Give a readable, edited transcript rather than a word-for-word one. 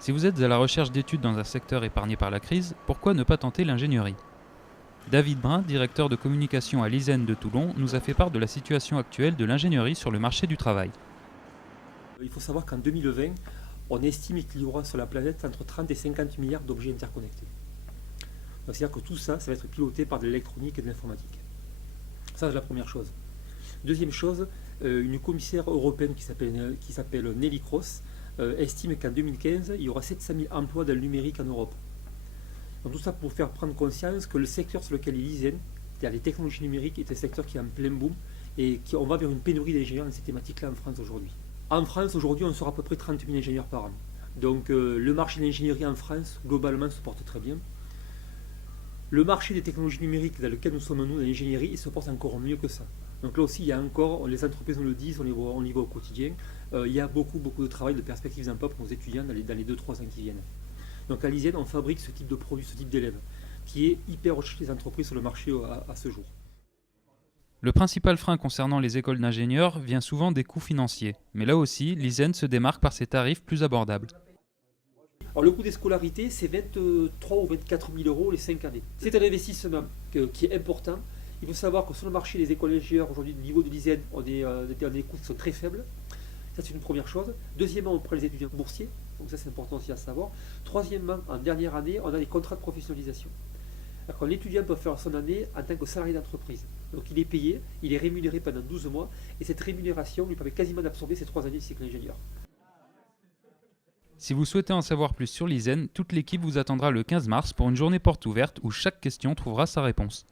Si vous êtes à la recherche d'études dans un secteur épargné par la crise, pourquoi ne pas tenter l'ingénierie? David Brun, directeur de communication à l'ISEN de Toulon, nous a fait part de la situation actuelle de l'ingénierie sur le marché du travail. Il faut savoir qu'en 2020, on estime qu'il y aura sur la planète entre 30 et 50 milliards d'objets interconnectés. C'est-à-dire que tout ça, ça va être piloté par de l'électronique et de l'informatique. Ça, c'est la première chose. Deuxième chose, une commissaire européenne qui s'appelle Nelly Cross estime qu'en 2015, il y aura 700 000 emplois dans le numérique en Europe. Donc tout ça pour faire prendre conscience que le secteur sur lequel ils lisent, c'est-à-dire les technologies numériques, est un secteur qui est en plein boom et on va vers une pénurie d'ingénieurs dans ces thématiques-là en France aujourd'hui. En France, aujourd'hui, on sera à peu près 30 000 ingénieurs par an. Donc le marché de l'ingénierie en France, globalement, se porte très bien. Le marché des technologies numériques dans lequel nous sommes, nous, dans l'ingénierie, il se porte encore mieux que ça. Donc là aussi, il y a encore, les entreprises nous le disent, on y voit au quotidien, il y a beaucoup de travail, de perspectives d'emploi pour nos étudiants dans les 2-3 ans qui viennent. Donc à l'ISEN, on fabrique ce type de produit, ce type d'élève, qui est hyper recherché des entreprises sur le marché à ce jour. Le principal frein concernant les écoles d'ingénieurs vient souvent des coûts financiers, mais là aussi, l'ISEN se démarque par ses tarifs plus abordables. Alors le coût des scolarités, c'est 23 ou 24 000 euros les 5 années. C'est un investissement qui est important. Il faut savoir que sur le marché des écoles d'ingénieurs, aujourd'hui, au niveau de l'ISEN, on est des coûts qui sont très faibles. Ça, c'est une première chose. Deuxièmement, on prend les étudiants boursiers. Donc ça, c'est important aussi à savoir. Troisièmement, en dernière année, on a les contrats de professionnalisation. Alors, l'étudiant peut faire son année en tant que salarié d'entreprise. Donc il est payé, il est rémunéré pendant 12 mois, et cette rémunération lui permet quasiment d'absorber ces 3 années de cycle ingénieur. Si vous souhaitez en savoir plus sur l'ISEN, toute l'équipe vous attendra le 15 mars pour une journée porte ouverte où chaque question trouvera sa réponse.